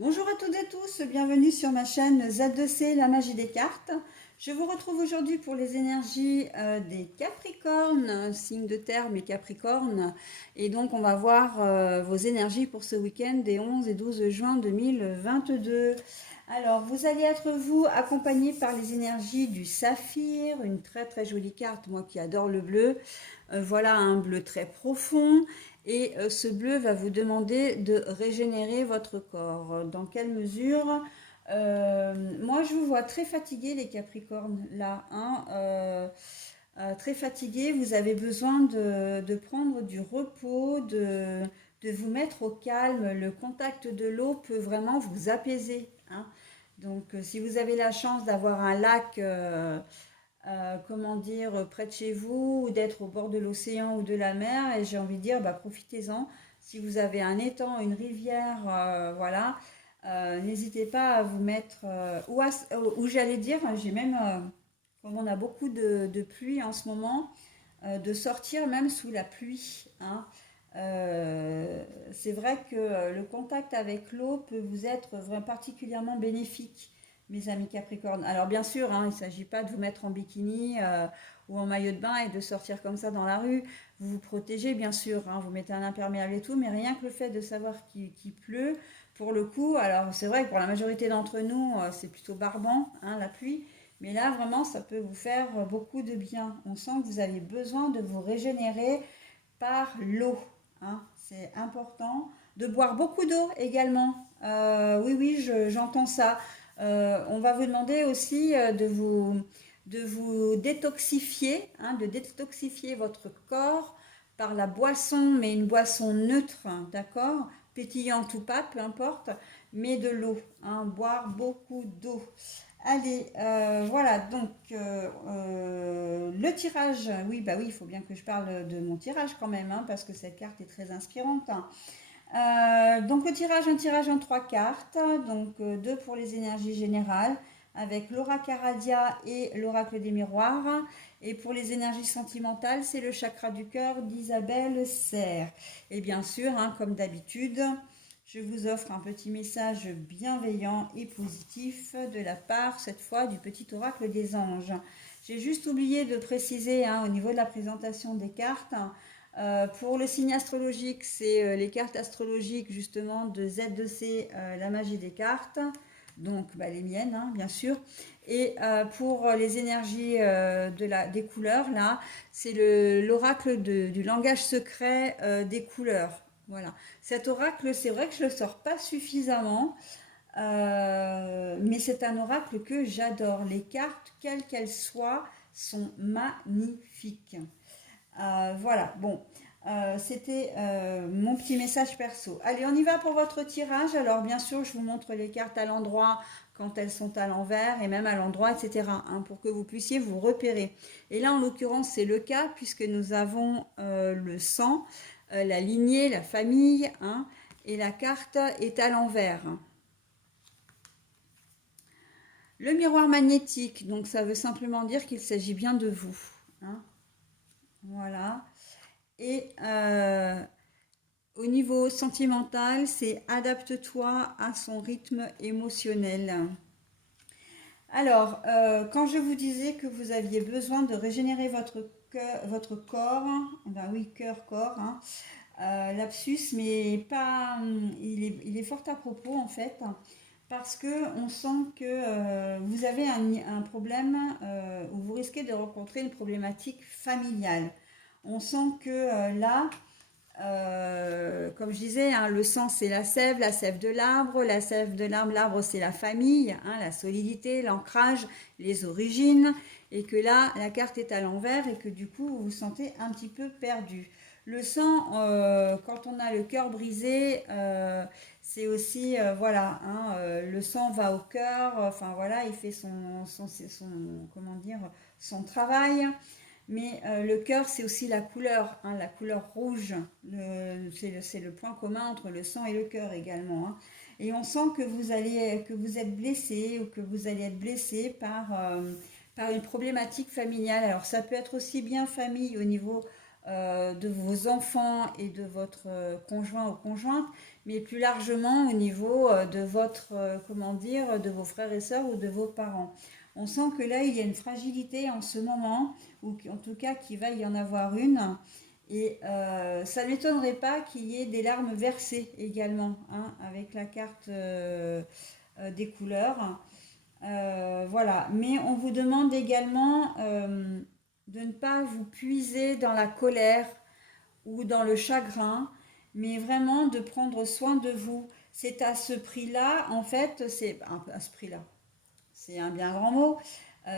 Bonjour à toutes et à tous, bienvenue sur ma chaîne Z2C, la magie des cartes. Je vous retrouve aujourd'hui pour les énergies des Capricornes, signe de terre mais Capricorne. Et donc on va voir vos énergies pour ce week-end des 11 et 12 juin 2022. Alors vous allez être vous accompagné par les énergies du saphir, une très très jolie carte, moi qui adore le bleu. Voilà un bleu très profond. Et ce bleu va vous demander de régénérer votre corps. Dans quelle mesure? Moi, je vous vois très fatigué, les Capricornes, là. Hein, très fatigué, vous avez besoin de prendre du repos, de vous mettre au calme. Le contact de l'eau peut vraiment vous apaiser. Hein. Donc, si vous avez la chance d'avoir un lac comment dire, près de chez vous, ou d'être au bord de l'océan ou de la mer, et j'ai envie de dire, bah, profitez-en. Si vous avez un étang, une rivière, voilà, n'hésitez pas à vous mettre, ou j'allais dire, j'ai même, comme on a beaucoup de pluie en ce moment, de sortir même sous la pluie. Hein. C'est vrai que le contact avec l'eau peut vous être vraiment particulièrement bénéfique, mes amis Capricorne. Alors bien sûr, hein, il ne s'agit pas de vous mettre en bikini ou en maillot de bain et de sortir comme ça dans la rue. Vous vous protégez bien sûr, hein, vous mettez un imperméable et tout, mais rien que le fait de savoir qu'il pleut, pour le coup, alors c'est vrai que pour la majorité d'entre nous, c'est plutôt barbant, hein, la pluie. Mais là, vraiment, ça peut vous faire beaucoup de bien. On sent que vous avez besoin de vous régénérer par l'eau. Hein. C'est important. De boire beaucoup d'eau également. Oui, oui, j'entends ça. On va vous demander aussi de vous détoxifier, hein, de détoxifier votre corps par la boisson, mais une boisson neutre, hein, d'accord? Pétillante ou pas, peu importe, mais de l'eau. Hein, boire beaucoup d'eau. Allez, voilà, donc le tirage, oui, bah oui, il faut bien que je parle de mon tirage quand même, hein, parce que cette carte est très inspirante. Hein. Donc le tirage, un tirage en trois cartes, donc deux pour les énergies générales, avec l'oracle Aradia et l'oracle des miroirs. Et pour les énergies sentimentales, c'est le chakra du cœur d'Isabelle Serre. Et bien sûr, hein, comme d'habitude, je vous offre un petit message bienveillant et positif de la part, cette fois, du petit oracle des anges. J'ai juste oublié de préciser, hein, au niveau de la présentation des cartes, pour le signe astrologique, c'est les cartes astrologiques justement de Z2C, la magie des cartes, donc bah, les miennes, hein, bien sûr. Et pour les énergies des couleurs, là, c'est l'oracle du langage secret des couleurs. Voilà. Cet oracle, c'est vrai que je ne le sors pas suffisamment, mais c'est un oracle que j'adore. Les cartes, quelles qu'elles soient, sont magnifiques. Voilà, bon, c'était mon petit message perso. Allez, on y va pour votre tirage. Alors, bien sûr, je vous montre les cartes à l'endroit quand elles sont à l'envers et même à l'endroit, etc., hein, pour que vous puissiez vous repérer. Et là, en l'occurrence, c'est le cas puisque nous avons le sang, la lignée, la famille, hein, et la carte est à l'envers. Le miroir magnétique, donc ça veut simplement dire qu'il s'agit bien de vous. Hein, voilà. Et au niveau sentimental, c'est adapte-toi à son rythme émotionnel. Alors, quand je vous disais que vous aviez besoin de régénérer votre corps, ben oui, cœur-corps, hein, lapsus, mais pas, il est fort à propos en fait, parce que on sent que vous avez un problème où vous risquez de rencontrer une problématique familiale. On sent que là, comme je disais, hein, le sang c'est la sève de l'arbre, l'arbre c'est la famille, hein, la solidité, l'ancrage, les origines, et que là la carte est à l'envers et que du coup vous vous sentez un petit peu perdu. Le sang, quand on a le cœur brisé, c'est aussi, voilà, hein, le sang va au cœur, enfin voilà, il fait comment dire, son travail. Mais le cœur, c'est aussi la couleur, hein, la couleur rouge. C'est le point commun entre le sang et le cœur également. Hein. Et on sent que vous êtes blessé ou que vous allez être blessé par une problématique familiale. Alors ça peut être aussi bien famille au niveau de vos enfants et de votre conjoint ou conjointe, mais plus largement au niveau de votre, comment dire, de vos frères et sœurs ou de vos parents. On sent que là, il y a une fragilité en ce moment, ou en tout cas qu'il va y en avoir une. Et ça ne m'étonnerait pas qu'il y ait des larmes versées également, hein, avec la carte des couleurs. Voilà, mais on vous demande également de ne pas vous puiser dans la colère ou dans le chagrin, mais vraiment de prendre soin de vous. C'est à ce prix-là, en fait, c'est à ce prix-là. C'est un bien grand mot,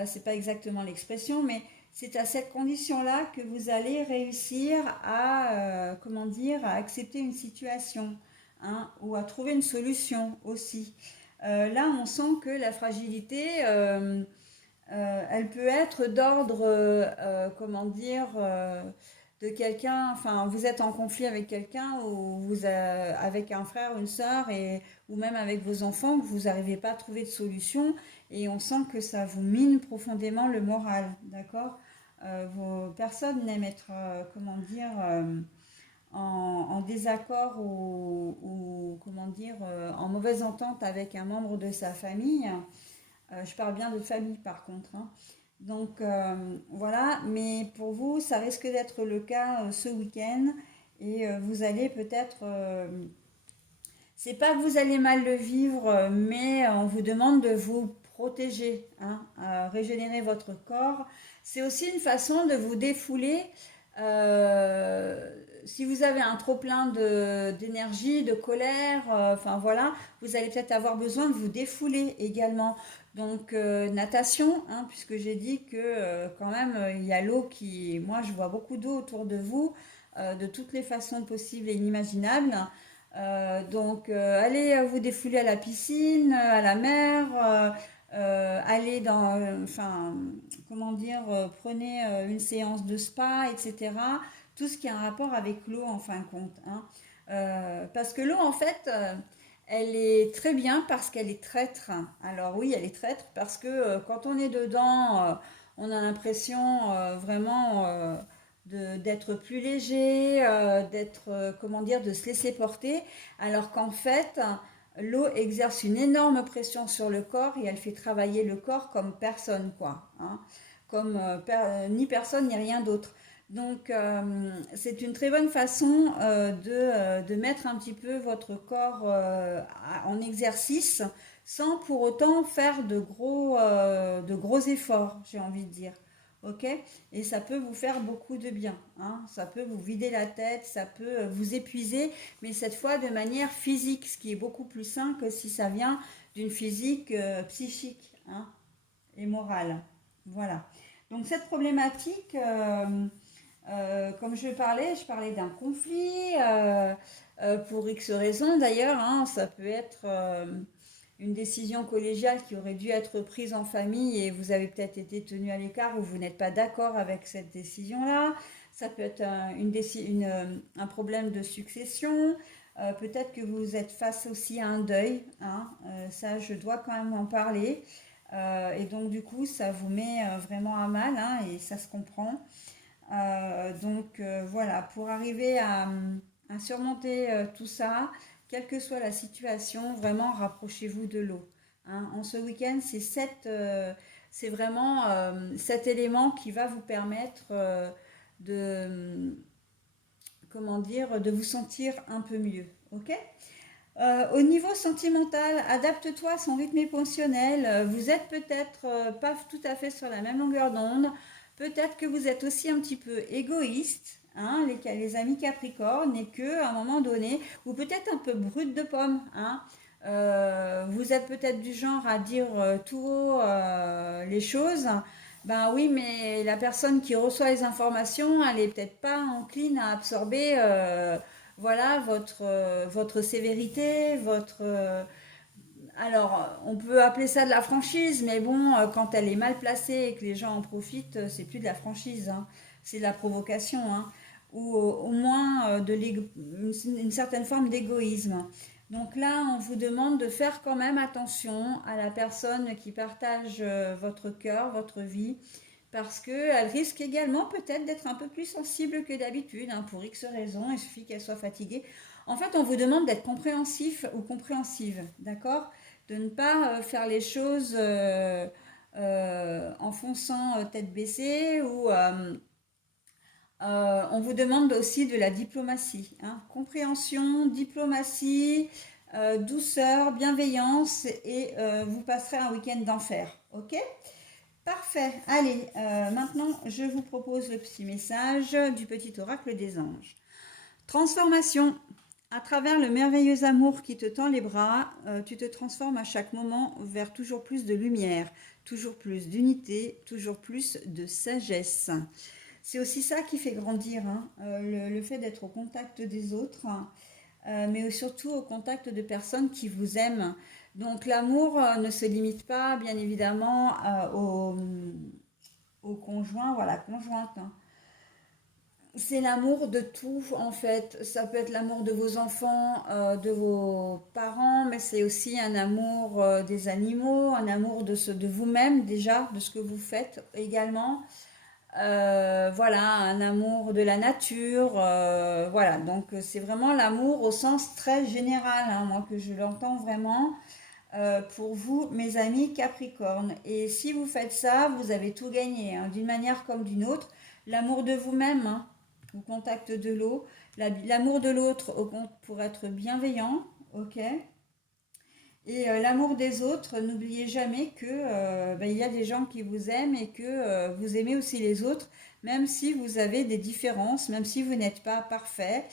c'est pas exactement l'expression, mais c'est à cette condition-là que vous allez réussir à, comment dire, à accepter une situation, hein, ou à trouver une solution aussi. Là, on sent que la fragilité, elle peut être d'ordre, comment dire, de quelqu'un, enfin, vous êtes en conflit avec quelqu'un ou avec un frère ou une sœur ou même avec vos enfants, que vous n'arrivez pas à trouver de solution et on sent que ça vous mine profondément le moral, d'accord. Vos personnes n'aiment être, comment dire, en désaccord comment dire, en mauvaise entente avec un membre de sa famille. Je parle bien de famille par contre, hein. Donc voilà, mais pour vous, ça risque d'être le cas ce week-end et vous allez peut-être, c'est pas que vous allez mal le vivre, mais on vous demande de vous protéger, hein, régénérer votre corps. C'est aussi une façon de vous défouler. Si vous avez un trop plein d'énergie, de colère, enfin voilà, vous allez peut-être avoir besoin de vous défouler également. Donc natation, hein, puisque j'ai dit que quand même il y a l'eau qui, moi je vois beaucoup d'eau autour de vous, de toutes les façons possibles et inimaginables. Donc, allez vous défouler à la piscine, à la mer, allez dans, enfin, comment dire, prenez une séance de spa, etc. Tout ce qui a un rapport avec l'eau, en fin de compte, hein. Parce que l'eau, en fait, elle est très bien parce qu'elle est traître. Alors oui, elle est traître parce que quand on est dedans, on a l'impression vraiment d'être plus léger, d'être, comment dire, de se laisser porter, alors qu'en fait, l'eau exerce une énorme pression sur le corps et elle fait travailler le corps comme personne, quoi, hein, comme ni personne ni rien d'autre. Donc, c'est une très bonne façon de mettre un petit peu votre corps en exercice sans pour autant faire de gros efforts, j'ai envie de dire. Ok? Et ça peut vous faire beaucoup de bien, hein. Ça peut vous vider la tête, ça peut vous épuiser, mais cette fois de manière physique, ce qui est beaucoup plus sain que si ça vient d'une physique psychique, hein, et morale. Voilà. Donc cette problématique, comme je parlais d'un conflit, pour X raisons d'ailleurs, hein, ça peut être une décision collégiale qui aurait dû être prise en famille et vous avez peut-être été tenu à l'écart ou vous n'êtes pas d'accord avec cette décision-là. Ça peut être un problème de succession. Peut-être que vous êtes face aussi à un deuil, hein. Ça, je dois quand même en parler. Et donc, du coup, ça vous met vraiment à mal, hein, et ça se comprend. Donc voilà, pour arriver à surmonter tout ça, quelle que soit la situation, vraiment rapprochez-vous de l'eau, hein. En ce week-end, c'est vraiment cet élément qui va vous permettre de, comment dire, de vous sentir un peu mieux. Ok? Au niveau sentimental, adapte-toi à son rythme émotionnel. Vous êtes peut-être pas tout à fait sur la même longueur d'onde. Peut-être que vous êtes aussi un petit peu égoïste, hein, les amis Capricorne, et que à un moment donné, ou peut-être un peu brut de pomme, hein. Vous êtes peut-être du genre à dire tout haut les choses. Ben oui, mais la personne qui reçoit les informations, elle est peut-être pas encline à absorber. Voilà votre sévérité, alors, on peut appeler ça de la franchise, mais bon, quand elle est mal placée et que les gens en profitent, c'est plus de la franchise, hein, c'est de la provocation, hein, ou au moins une certaine forme d'égoïsme. Donc là, on vous demande de faire quand même attention à la personne qui partage votre cœur, votre vie, parce qu'elle risque également peut-être d'être un peu plus sensible que d'habitude, hein, pour X raisons, il suffit qu'elle soit fatiguée. En fait, on vous demande d'être compréhensif ou compréhensive, d'accord? De ne pas faire les choses en fonçant tête baissée ou on vous demande aussi de la diplomatie, hein. Compréhension, diplomatie, douceur, bienveillance et vous passerez un week-end d'enfer, ok? Parfait. Allez, maintenant je vous propose le petit message du petit oracle des anges. Transformation. À travers le merveilleux amour qui te tend les bras, tu te transformes à chaque moment vers toujours plus de lumière, toujours plus d'unité, toujours plus de sagesse. C'est aussi ça qui fait grandir, hein, le fait d'être au contact des autres, hein, mais surtout au contact de personnes qui vous aiment. Donc l'amour ne se limite pas, bien évidemment, au conjoint ou à la conjointe, hein. C'est l'amour de tout, en fait. Ça peut être l'amour de vos enfants, de vos parents, mais c'est aussi un amour des animaux, un amour de vous-même déjà, de ce que vous faites également. Voilà, un amour de la nature. Voilà, donc c'est vraiment l'amour au sens très général, hein, moi que je l'entends vraiment pour vous, mes amis Capricorne. Et si vous faites ça, vous avez tout gagné, hein, d'une manière comme d'une autre. L'amour de vous-même, hein, au contact de l'eau. L'amour de l'autre pour être bienveillant, ok. Et l'amour des autres, n'oubliez jamais que ben, il y a des gens qui vous aiment et que vous aimez aussi les autres, même si vous avez des différences, même si vous n'êtes pas parfait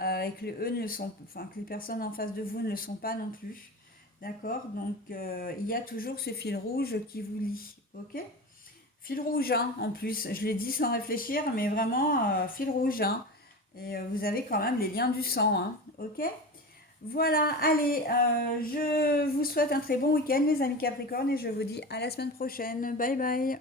et que eux ne le sont, enfin que les personnes en face de vous ne le sont pas non plus. D'accord? Donc il y a toujours ce fil rouge qui vous lie. Ok? Fil rouge, hein, en plus. Je l'ai dit sans réfléchir, mais vraiment fil rouge, hein. Et vous avez quand même les liens du sang, hein. Ok? Voilà, allez, je vous souhaite un très bon week-end les amis Capricorne et je vous dis à la semaine prochaine. Bye bye.